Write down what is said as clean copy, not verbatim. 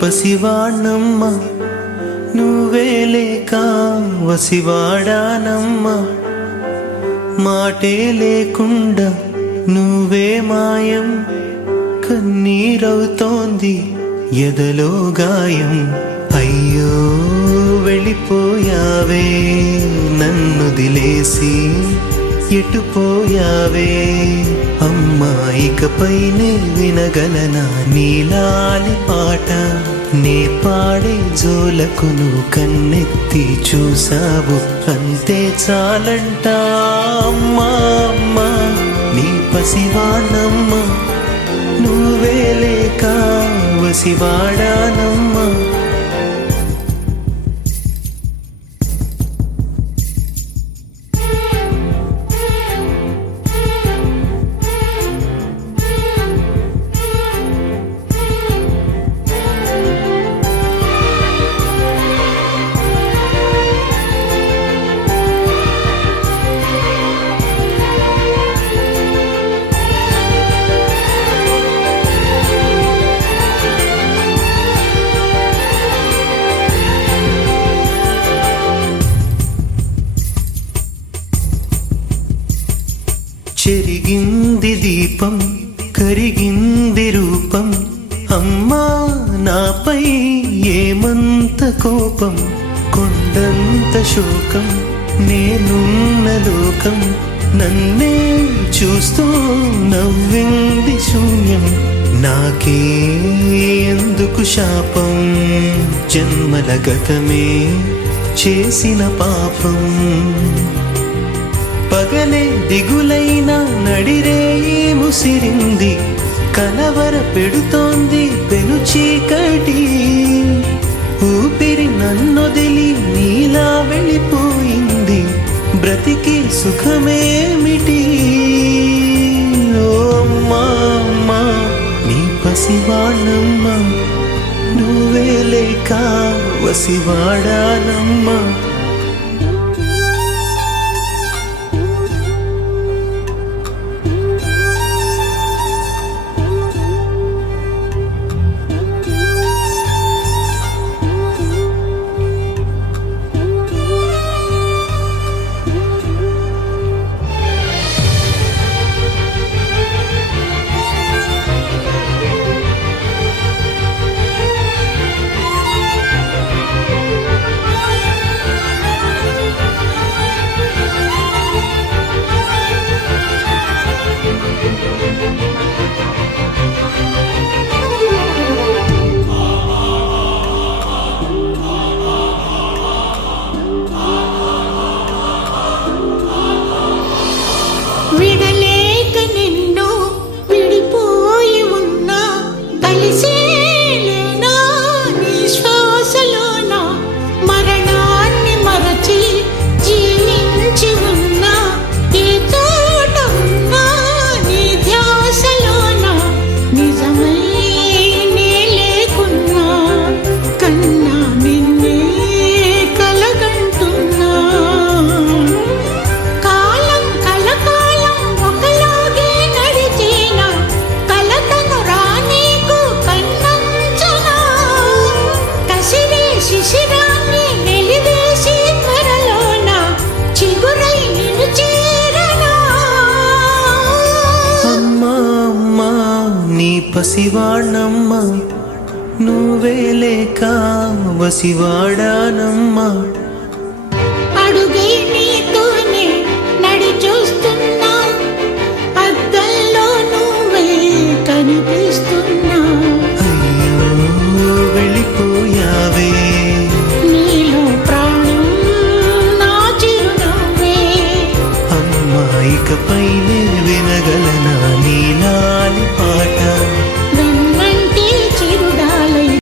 పసివాణ్ణమ్మ నువ్వే లేక వసివాడానమ్మ మాటే లేకుండా నువ్వే మాయం కన్నీరవుతోంది ఎదలో గాయం అయ్యో వెళ్ళిపోయావే నన్ను దిలేసి ఎటుపోయావే అమ్మా ఇకపైనే వినగలనా నీలాలి పాట నే పాడే జోలకు నువ్వు కన్నెత్తి చూసావు అంతే చాలంట అమ్మా అమ్మా నీ పసివాణమ్మ నువ్వే లేక వసివాడానమ్మా చెరిగింది దీపం కరిగింది రూపం అమ్మా నాపై ఏమంత కోపం కొండంత శోకం నేనున్న లోకం నన్నే చూస్తూ నవ్వింది శూన్యం నాకే ఎందుకు శాపం జన్మల గతమే చేసిన పాపం పగలే దిగులైన నడిరేయి ముసిరింది కలవర పెడుతోంది పెను చీకటి ఊపిరి నన్నొదిలి నీలా వెళ్ళిపోయింది బ్రతికి సుఖమేమిటి ఓ అమ్మా అమ్మా నీ పసివాణమ్మ నువ్వే లేక వసివాడానమ్మా విడలేక నిన్ను విడిపోయి ఉన్నా కలిసేలేనా నీ శ్వాసలోన మరణాన్ని మరచి జీవించి ఉన్నా ఏ తోట ఉన్నా నీ ధ్యాసలోన నిజమై నే లేకున్నా కన్నా నిన్నే కలగంటున్నా శిశిరాన్ని వెలివేసి త్వరలోన చిగురై నిన్ను చేరనా అమ్మా అమ్మా నీ పసివాణమ్మ నువ్వే లేక వసివాడానమ్మా అడుగై